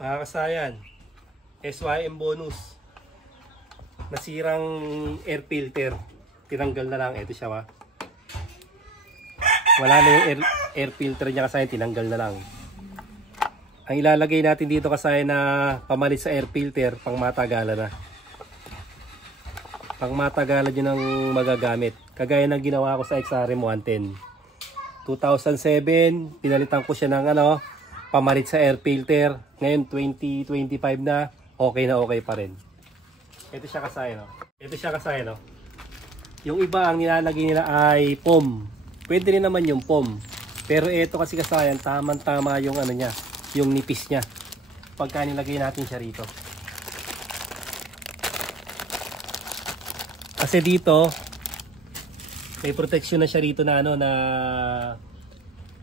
Mga kasayan, SYM bonus. Nasirang air filter. Tinanggal na lang. Ito siya, wala na yung air filter niya, kasayan. Tinanggal na lang. Ang ilalagay natin dito, kasayan, na pamalit sa air filter, pang matagalan na. Pang matagalan yun ang magagamit. Kagaya ng ginawa ko sa XRM 110. 2007, pinalitan ko siya ng pamalit sa air filter. Ngayon 2025 na, okay pa rin. Ito siya, kasayan, Ito siya, kasayan, Yung iba ang nilalagay nila ay POM. Pwede rin naman yung POM. Pero ito kasi, kasayan, tamang-tama yung niya, yung nipis niya. Pagka nilagay natin siya rito. Kasi dito may protection na siya rito na na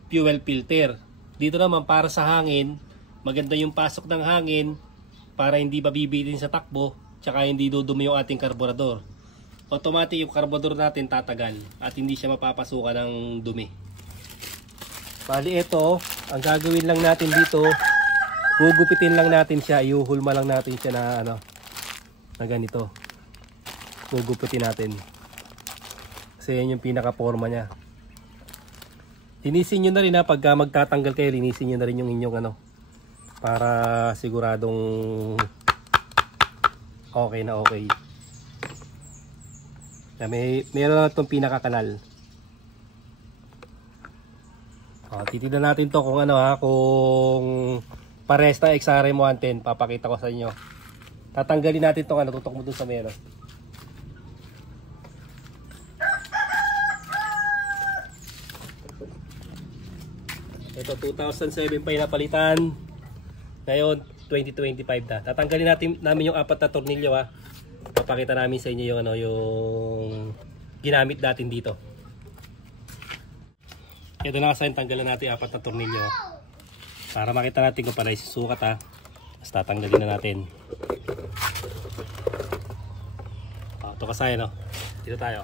fuel filter. Dito naman para sa hangin, maganda yung pasok ng hangin para hindi mabibitin sa takbo, tsaka hindi dudumi yung ating karburador. Automatic yung karburador natin tatagal at hindi siya mapapasukan ng dumi. Bali ito, ang gagawin lang natin dito, gugupitin lang natin siya, iuhulma lang natin siya na na ganito. Gugupitin natin. Kasi yan yung pinaka-forma niya. Linisin nyo na rin pagka magtatanggal kayo, linisin nyo na rin yung inyong para siguradong okay na okay. Meron na itong pinaka-kanal. Titignan natin to kung kung pares na XRM 110. Papakita ko sa inyo. Tatanggalin natin itong tutok mo dun sa meron. Ito 2007 pa yung napalitan. Ngayon 2025 na. Tatanggalin namin yung 4 na tornilyo Papakita namin sa inyo yung yung ginamit natin dito. Ito na, kasi tanggalan natin 4 na tornilyo para makita natin kung paano isusukat Tapos tatanggalin na natin. Ito kasi dito tayo.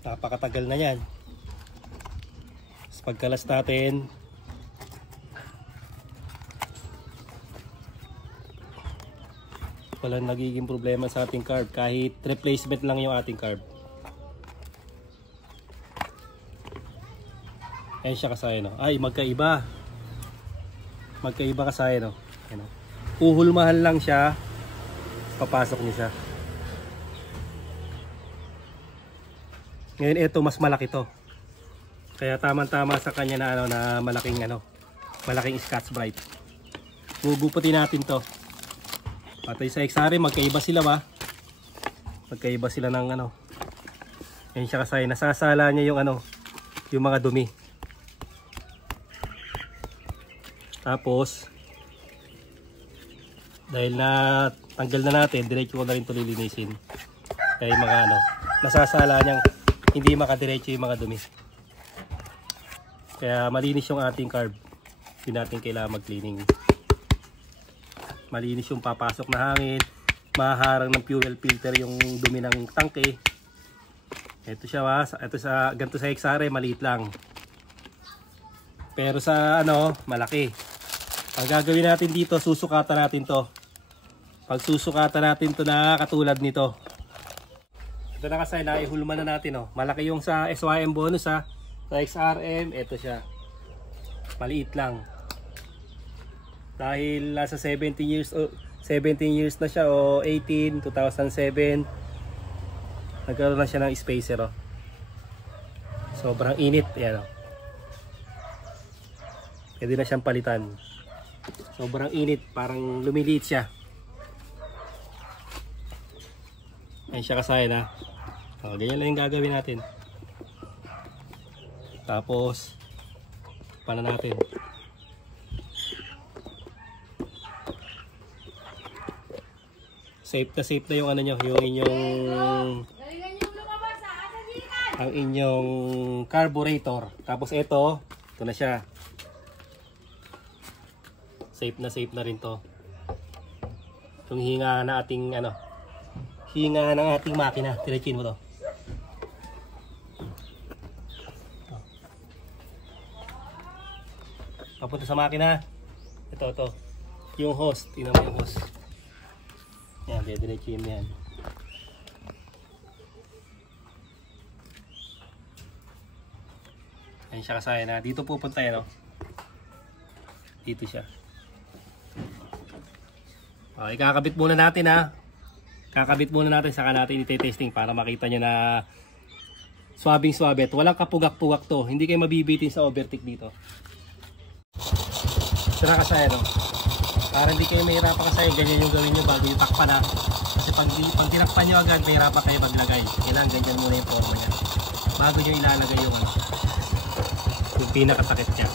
Napakatagal na yan. Tapos pagkalas natin, walang nagiging problema sa ating carb kahit replacement lang yung ating carb. Ayan siya, kasayan Ay, magkaiba kasayan Uhulmahan lang siya, papasok niya siya. Ngayon ito mas malaki to. Kaya tamang-tama sa kanya na malaking Scotch Brite. Guguputin natin to. Patay sa XRM, magkaiba sila Magkaiba sila ng Ayan siya, kasi nasasala niya yung mga dumi. Tapos dahil na tanggal na natin, diretso ko na rin ito lilinisin. Kaya mga nasasala niyang hindi makadiretso yung mga dumi. Kaya malinis yung ating carb. Hindi natin kailangan mag-cleaning. Malinis yung papasok na hangin. Maharang ng fuel filter yung dumi ng tangke. Ito siya ganito sa XRM, maliit lang. Pero sa malaki. Ang gagawin natin dito, susukatan natin to. Pag susukatan natin to na katulad nito. Ito na, kasi naihulma na natin Malaki yung sa SYM bonus Sa XRM, ito siya. Maliit lang. Dahil nasa 17 years na siya o 18, 2007. Nagkaroon na siya ng spacer Sobrang init, yan Pwede na siyang palitan. Sobrang init, parang lumiliit siya. Ayan siya, kasayan ganyan lang yung gagawin natin. Tapos paano natin? Safe na yung nyo, yung inyong carburetor. Tapos ito na siya. Safe na rin to. Yung hinga na ating hinga ng ating makina. Diretsin mo to. papunta sa makina. Ito. Yung hose. Tingnan mo yung hose. Yan, diretso yun yan. Ayun siya kasaya na. Dito pupunta yan, oh. Dito siya. Okay, kakabit muna natin, ha. Kakabit muna natin, saka natin iti-testing para makita nyo na swabing-swabe. Walang kapugak-pugak to. Hindi kayo mabibitin sa overtake dito. Tara kasaya, no? Para hindi kayo mahirapan kasaya, ganyan yung gawin nyo bago yung takpan, ha. Kasi pag tinakpan nyo agad, mahirapan kayo maglagay. Kailangan ganyan muna yung forma niya. Bago nyo ilalagay yung ano, yung pinakatakip niya.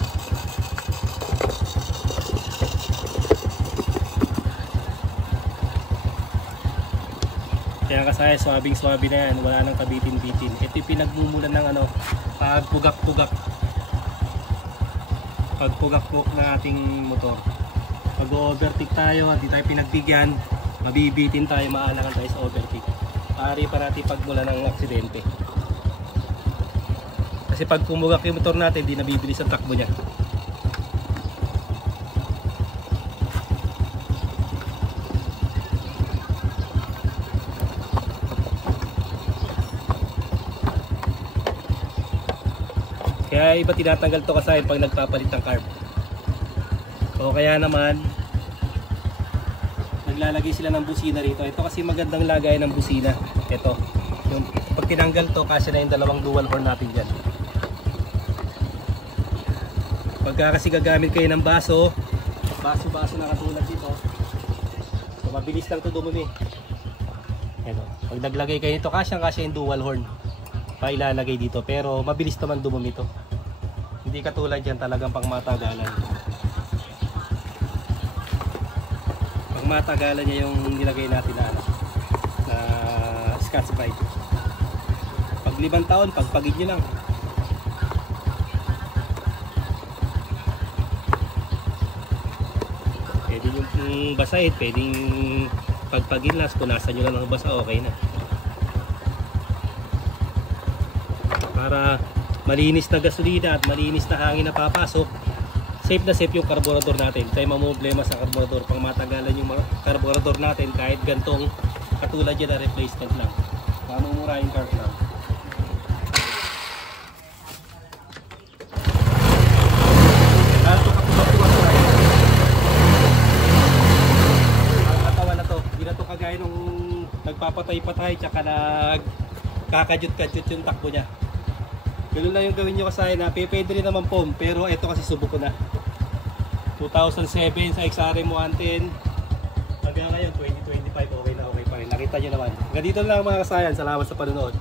Kaya kasaya, swabing-swabe na yan. Wala nang kabitin-bitin. Ito yung pinagmumulan ng ano, pagpugak-pugak. Pagpugak-pugak ng ating motor. Pag overtake tayo, hindi tayo pinagbigyan, mabibitin tayo, maalangan tayo sa overtake. Pari pa natin pagmula ng aksidente. Kasi pag pumugak yung motor natin, hindi nabibilis ang takbo niya. Kaya iba tinatanggal to kasi pag nagpapalit ng carb. O kaya naman naglalagay sila ng busina rito. Ito kasi magandang lagay ng busina. Ito. Yung pag tinanggal to kasi na yung dalawang dual horn natin diyan. Pagka kasi gagamit kayo ng baso na katulad dito. So mabilis lang to dumumi. Ito. Pag naglagay kayo nito kasi yung dual horn pa ilalagay dito, pero mabilis naman dumumi to. Hindi katulad yan talagang pang matagalan. Pang matagalan niya yung nilagay natin na ano, na Scotch Brite. Pag 5 taon, pagpagid nyo lang. Pwede yung basahin, pwedeng pagpagid lang, punasan nyo lang ng basa, okay na. Para malinis na gasolina at malinis na hangin na papasok, safe na safe yung karburador natin. Tayo mamumblema sa karburador. Pang matagalan yung karburador natin, kahit gantong katulad yan na replacement lang, mamumura yung carb lang. Ang katawan na to, hindi na to kagaya nung nagpapatay-patay tsaka nagkakadyot-kadyot yung takbo nya. Ganun lang yung gawin nyo kasaya na pwede rin naman POM, pero ito kasi subok ko na 2007 sa XRM 110 hanggang ngayon 2025, okay na okay pa rin. Nakita nyo naman. Hanggang dito lang mga kasayan, salamat sa panonood.